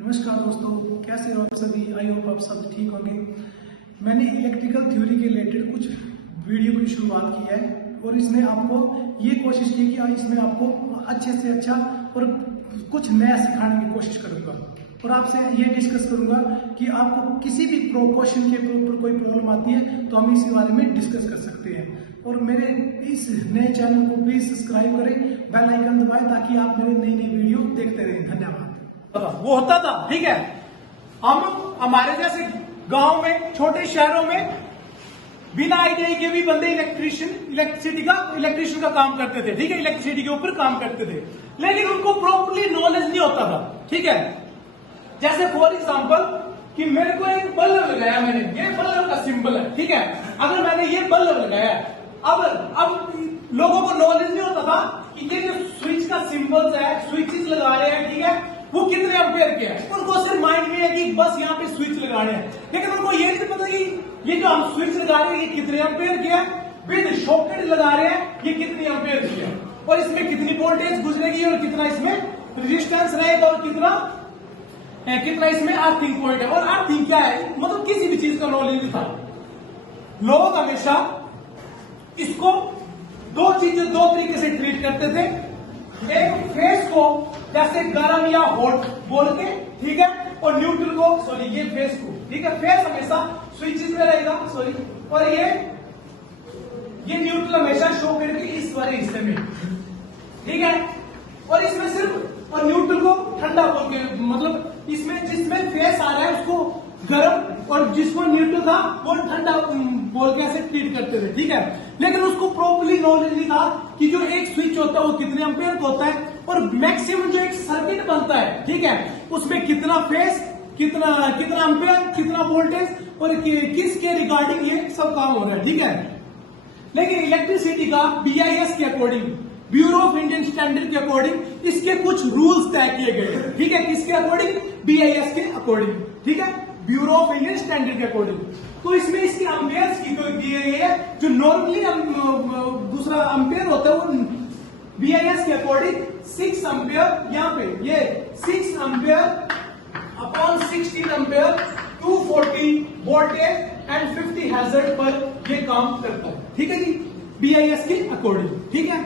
नमस्कार दोस्तों, कैसे हो आप सभी। आई होप आप सब ठीक होंगे। मैंने इलेक्ट्रिकल थ्योरी के रिलेटेड कुछ वीडियो की शुरुआत की है और इसमें आपको ये कोशिश की कि इसमें आपको अच्छे से अच्छा और कुछ नया सिखाने की कोशिश करूंगा और आपसे ये डिस्कस करूंगा कि आपको किसी भी क्वेश्चन के ऊपर कोई प्रॉब्लम आती है तो हम इस बारे में डिस्कस कर सकते हैं। और मेरे इस नए चैनल को प्लीज सब्सक्राइब करें, बेल आइकन दबाएं ताकि आप मेरे नई नई वीडियो देखते रहें। धन्यवाद। वो होता था, ठीक है। हम हमारे जैसे गांव में, छोटे शहरों में बिना आईटीआई के भी बंदे इलेक्ट्रिशियन का काम करते थे, ठीक है। इलेक्ट्रिसिटी के ऊपर काम करते थे, लेकिन उनको प्रॉपर्ली नॉलेज नहीं होता था, ठीक है। जैसे फॉर एग्जांपल कि मेरे को एक बल्ब लगाया, मैंने ये बल्ब का सिंबल है, ठीक है। अगर मैंने ये बल्ब लगाया, अब लोगों को नॉलेज नहीं होता था कि ये जो स्विच का सिंबल्स है, स्विचेस लगा रहे हैं, ठीक है, वो कितने एम्पियर के हैं। उनको सिर्फ माइंड में है कि बस यहाँ पे स्विच लगाने हैं, लेकिन उनको ये नहीं पता कि ये जो हम स्विच लगा रहे हैं ये कितने एम्पियर के हैं, विद सॉकेट लगा रहे हैं ये कितनी एम्पियर की है, और इसमें कितनी वोल्टेज गुजरेगी और कितना इसमें रेजिस्टेंस रहेगा और कितना इसमें अर्थिंग पॉइंट है। और अर्थिंग क्या है, मतलब किसी भी चीज का नॉलेज नहीं था। लोग हमेशा इसको दो तरीके से ट्रीट करते थे। एक फेस को जैसे गर्म या हॉट बोल के, ठीक है, और न्यूट्रल को, ये फेस को, ठीक है। फेस हमेशा स्विचेस में रहेगा, और ये न्यूट्रल हमेशा शो करके इस वाले हिस्से में, ठीक है। और इसमें सिर्फ और न्यूट्रल को ठंडा बोल के, मतलब इसमें जिसमें फेस आ रहा है उसको गर्म और जिसको न्यूट्रल था वो ठंडा बोल के ऐसे ट्रीट करते थे, ठीक है। लेकिन उसको प्रॉपर्ली नॉलेज नहीं था कि जो एक स्विच होता है वो कितने एम्पियर का होता है और मैक्सिमम जो एक सर्किट बनता है, ठीक है, उसमें कितना फेस, कितना एम्पियर, कितना वोल्टेज और किसके रिगार्डिंग ये सब काम हो रहा है, ठीक है। लेकिन इलेक्ट्रिसिटी का BIS के according, bureau of Indian standard के अकॉर्डिंग इसके कुछ रूल्स तय किए गए, ठीक है। किसके अकॉर्डिंग? BIS के अकॉर्डिंग, ठीक है, ब्यूरो ऑफ इंडियन स्टैंडर्ड के अकॉर्डिंग। तो इसमें इसके अम्पेयर्स की दिए गए हैं, जो नॉर्मली दूसरा अम्पेयर होता है वो BIS के अकॉर्डिंग 6 अम्पेयर, यहाँ पे ये 6 ampere upon 16 ampere 240 voltage and 50 hazard पर ये काम करता है, ठीक है जी, BIS के अकॉर्डिंग, ठीक है।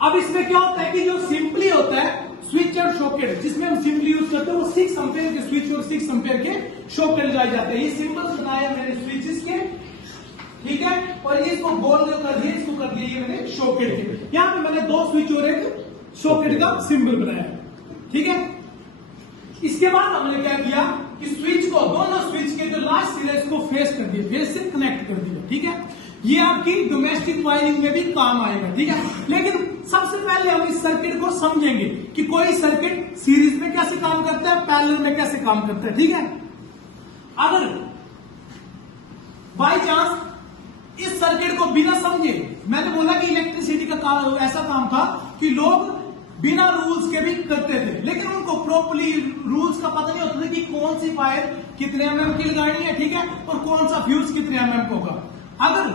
अब इसमें क्या होता है कि जो सिंपली होता है स्विच और सॉकेट, जिसमें हम सिंपली यूज करते हैं, वो 6 अम्पेयर के स्विच और 6 अम्पेयर के सॉकेट लगाए जाते हैं। ये सिंबल्स बनाए मैंने स्विचेस के, ठीक है, और ये इसको गोल कर दिए, इसको कर दिए ये मैंने सॉकेट के। यहाँ पे मैंने 2 स्विच और एक सॉकेट का सिंबल बनाया, ठीक है। इसके बाद हमने क्या किया कि स्विच को, दोनों स्विच के जो लास्ट सिरे इसको फेस कर दिया, फेस से कनेक्ट कर दिया, ठीक है। ये आपकी डोमेस्टिक वायरिंग में भी काम आएगा, ठीक है। लेकिन सबसे पहले हम इस सर्किट को समझेंगे कि कोई सर्किट सीरीज में कैसे काम करता है, पैरेलल में कैसे काम करता है, ठीक है। अगर बाई चांस इस सर्किट को बिना समझे, मैंने बोला कि इलेक्ट्रिसिटी का ऐसा काम था कि लोग बिना रूल्स के भी करते थे, लेकिन उनको प्रॉपर्ली रूल्स का पता नहीं होता था कि कौन सी वायर कितने mm की लगानी है, ठीक है, और कौन सा फ्यूज कितने mm होगा। अगर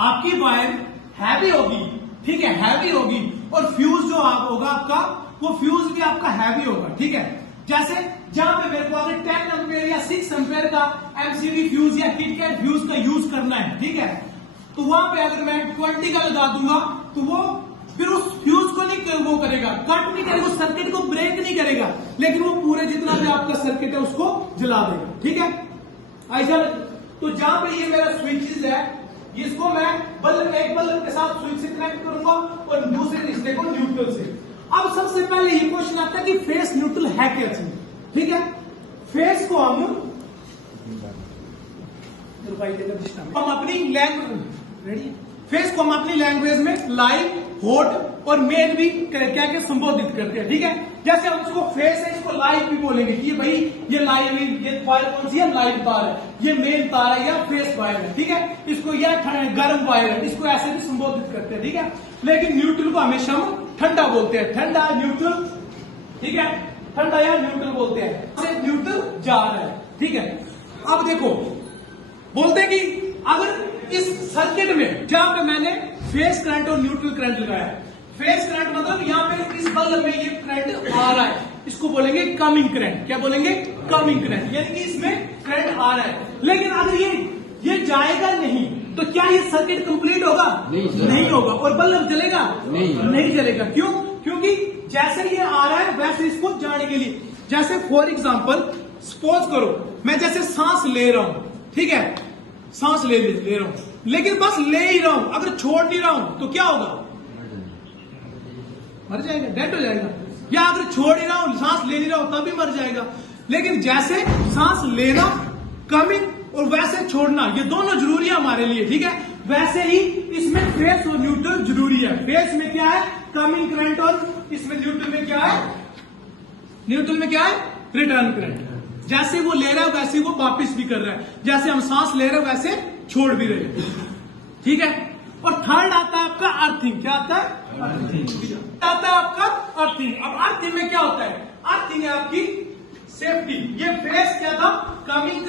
आपकी वायर हैवी होगी, ठीक है, हैवी होगी, और फ्यूज जो होगा आपका, वो फ्यूज भी आपका हैवी होगा, ठीक है। जैसे जहां पे मेरे को अगर 10 एम्पियर या 6 एम्पियर का MCD फ्यूज या किटकैट फ्यूज का यूज करना है, ठीक है, तो वहां पे अगर मैं 20 का लगा दूंगा तो वो फिर उस फ्यूज को नहीं वो करेगा, कट नहीं करेगा, सर्किट को ब्रेक नहीं करेगा, लेकिन वो पूरे जितना भी आपका सर्किट है उसको जला देगा, ठीक है। ऐसा तो जहां पे ये मेरा स्विचेस है, इसको मैं एक बल्ब के साथ स्विच से कनेक्ट करूंगा और दूसरे रिश्ते को न्यूट्रल से। अब सबसे पहले ये क्वेश्चन आता है कि फेस न्यूट्रल है क्या चीज, ठीक है। फेस को हम अपनी लैंग्वेज में लाइट, हॉट और मेल भी क्या क्या संबोधित करते हैं, ठीक है। जैसे हम इसको फेस है, इसको लाइट भी बोलेंगे कि भाई ये लाइट, ये वायर कौन सी है, लाइट तार है, ये मेन तार है या फेस वायर है, ठीक है। इसको यह गर्म वायर है, इसको ऐसे भी संबोधित करते हैं, ठीक है। लेकिन न्यूट्रल को हमेशा हम ठंडा बोलते हैं, ठंडा न्यूट्रल, ठीक है, ठंडा या न्यूट्रल बोलते हैं, न्यूट्रल जा रहा है, ठीक है। अब देखो बोलते हैं कि अगर इस सर्किट में जहां पे मैंने फेस करंट और न्यूट्रल करंट लगाया, फेस करंट मतलब यहाँ पे इस बल्ब में ये करंट आ रहा है, इसको बोलेंगे कमिंग करंट। क्या बोलेंगे? कमिंग करंट, यानी कि इसमें करंट आ रहा है। लेकिन अगर ये जाएगा नहीं तो क्या ये सर्किट कंप्लीट होगा? नहीं होगा। और बल्ब जलेगा? नहीं जलेगा। क्यों? क्योंकि जैसे ये आ रहा है वैसे इसको जाने के लिए, जैसे फॉर एग्जाम्पल सपोज करो मैं जैसे सांस ले रहा हूं, ठीक है, सांस ले रहा हूं, लेकिन बस ले ही रहा हूं, अगर छोड़ नहीं रहा हूं तो क्या होगा? मर जाएगा, डेड हो जाएगा। या अगर छोड़ ही रहा हूं, सांस ले नहीं रहा हूं, तब भी मर जाएगा। लेकिन जैसे सांस लेना कमिंग और वैसे छोड़ना, ये दोनों जरूरी है हमारे लिए, ठीक है। वैसे ही इसमें फेस और न्यूट्रल जरूरी है। फेस में क्या है? कमिंग करंट, और इसमें न्यूट्रल में क्या है? न्यूट्रल में क्या है? Return current. जैसे वो ले रहा है वैसे वो वापिस भी कर रहा है, जैसे हम सांस ले रहे हैं वैसे छोड़ भी रहे हैं, ठीक है। और थर्ड आता है आपका अर्थिंग। क्या आता है? अर्थिंग आता है आपका अर्थिंग। अब अर्थिंग में क्या होता है? अर्थिंग है आपकी सेफ्टी। ये फेस क्या था? कमिंग